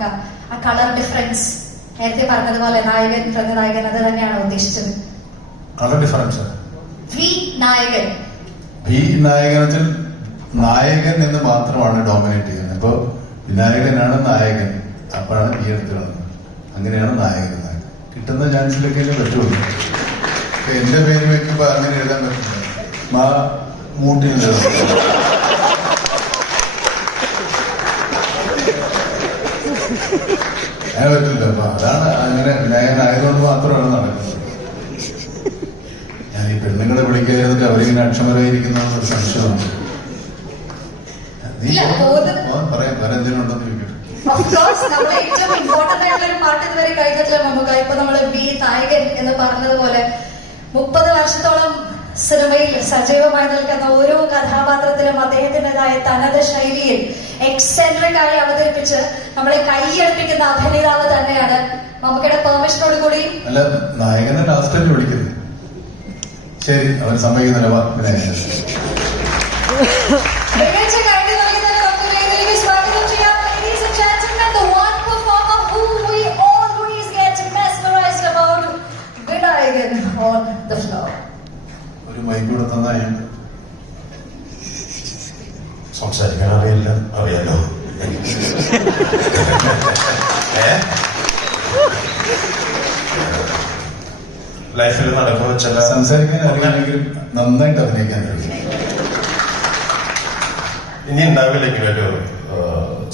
നോക്കാം. ആ colour difference നേരത്തെ പറഞ്ഞതുപോലെ നായകൻ പ്രതിനായകൻ അത് തന്നെയാണ് ഉദ്ദേശിച്ചത്. കളർ ഡിഫറൻസ് വി നായകൻ നായകനത്തിൽ നായകൻ എന്ന് മാത്രമാണ് ഡോമിനേറ്റ് ചെയ്യുന്നത്. ഇപ്പൊ വിനായകനാണ് നായകൻ, അപ്പോഴാണ് ബി എടുത്തിടുന്നത്. അങ്ങനെയാണ് നായകൻ കിട്ടുന്ന ചാൻസിലൊക്കെ പറ്റുള്ളൂ. എന്റെ പേര് വെക്കുമ്പോ അങ്ങനെ എഴുതാൻ പറ്റില്ല. മൂട്ടിൽ അങ്ങനെ പറ്റില്ല. അപ്പൊ അതാണ് അങ്ങനെ വിനായകനായതുകൊണ്ട് മാത്രമാണ് നടക്കുന്നത്. ഞാൻ ഈ പെണ്ണുങ്ങളെ വിളിക്കാതിരുന്നിട്ട് അവരിങ്ങനെ അക്ഷമരായിരിക്കുന്ന ഒരു സംശയമാണ്. നീ പറയാം വേറെ എന്തെങ്കിലും ഉണ്ടെന്ന് ചോദിക്കട്ടെ. നമ്മളെ ഏറ്റവും ഇമ്പോർട്ടന്റ് ആയിട്ടുള്ള ഒരു പാട്ട് ഇതുവരെ കഴിഞ്ഞിട്ടില്ല നമുക്ക്. ഇപ്പൊ നമ്മള് ബി നായകൻ എന്ന് പറഞ്ഞതുപോലെ 30 വർഷത്തോളം സിനിമയിൽ സജീവമായി നിൽക്കുന്ന ഓരോ കഥാപാത്രത്തിലും അദ്ദേഹത്തിൻ്റെതായ തനത് ശൈലിയിൽ എക്സെൻട്രിക് ആയി അവതരിപ്പിച്ച് നമ്മളെ കൈയടുപ്പിക്കുന്ന അഭിനേതാവ് തന്നെയാണ്. നമുക്കിടെ പെർമിഷനോട് കൂടി അല്ല നായകനെ ലാസ്റ്റ് വിളിക്കുന്നത്. ശരി, അവർ സമ്മതിക്കുന്നില്ല. മികച്ച കഴിഞ്ഞ നൽകുന്നതിന് നമുക്ക് വേദിയിലേക്ക് സ്വാഗതം ചെയ്യാം. Ladies and gentlemen, the one performer who we always get mesmerized about, Vinayakan on the floor. ഒരു മൈക്ക് കൂടെ തന്നാ ഞാൻ സംസാരിക്കാൻ അറിയാലോ. ലൈഫിൽ നടക്കുന്ന ചില സംസാരിക്കാൻ അറിയാമെങ്കിലും നന്നായിട്ട് അഭിനയിക്കാൻ കഴിയും. ഇനി ഉണ്ടാവില്ല ഇങ്ങനൊരു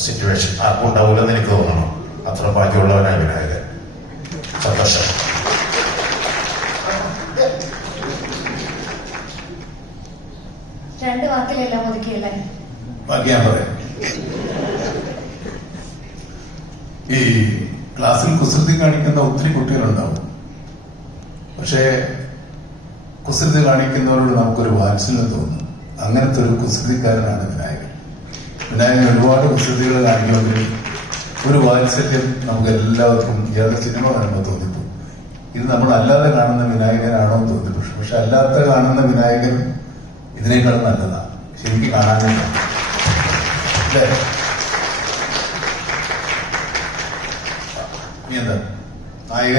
സിറ്റുവേഷൻ. ആർക്കും ഉണ്ടാവില്ലെന്ന് എനിക്ക് തോന്നണം. അത്ര ബാക്കിയുള്ളവനാണ് വിനായകൻ. സന്തോഷം. രണ്ട് വാക്കിലെല്ലാം ഒതുക്കിയല്ലേ? ബാക്കി ഞാൻ പറയാം. ഈ ക്ലാസ്സിൽ കുസൃതി കാണിക്കുന്ന ഒത്തിരി കുട്ടികളുണ്ടാവും. പക്ഷേ കുസൃതി കാണിക്കുന്നവരോട് നമുക്കൊരു വാത്സല്യം തോന്നും. അങ്ങനത്തെ ഒരു കുസൃതിക്കാരനാണ് വിനായകൻ. വിനായകൻ ഒരുപാട് കുസൃതികൾ കാണിക്കുമെങ്കിലും ഒരു വാത്സല്യം നമുക്ക് എല്ലാവർക്കും ഏതൊക്കെ സിനിമ കാണുമ്പോൾ തോന്നിപ്പോ ഇത് നമ്മൾ അല്ലാതെ കാണുന്ന വിനായകനാണോ എന്ന് തോന്നിപ്പോ. പക്ഷെ അല്ലാത്ത കാണുന്ന വിനായകൻ ഇതിനേക്കാളും നല്ലതാണ് ശരിക്കും കാണാനില്ല അല്ലേ? നീ എന്താ നായകൻ